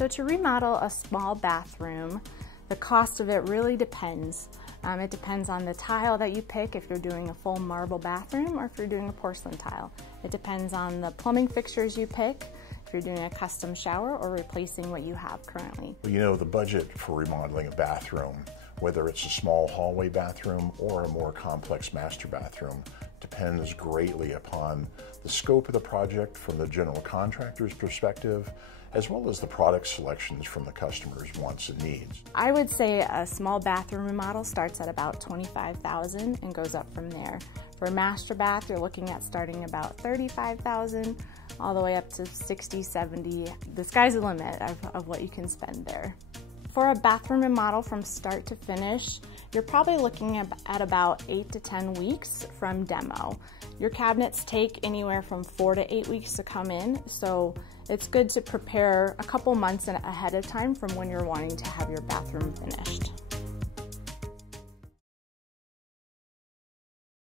So to remodel a small bathroom, the cost of it really depends. It depends on the tile that you pick, if you're doing a full marble bathroom or if you're doing a porcelain tile. It depends on the plumbing fixtures you pick, if you're doing a custom shower or replacing what you have currently. You know, the budget for remodeling a bathroom, whether it's a small hallway bathroom or a more complex master bathroom, depends greatly upon the scope of the project from the general contractor's perspective, as well as the product selections from the customer's wants and needs. I would say a small bathroom remodel starts at about $25,000 and goes up from there. For a master bath, you're looking at starting about $35,000 all the way up to $60,000, $70,000. The sky's the limit of what you can spend there. For a bathroom remodel from start to finish, you're probably looking at about 8 to 10 weeks from demo. Your cabinets take anywhere from 4 to 8 weeks to come in, so it's good to prepare a couple months ahead of time from when you're wanting to have your bathroom finished.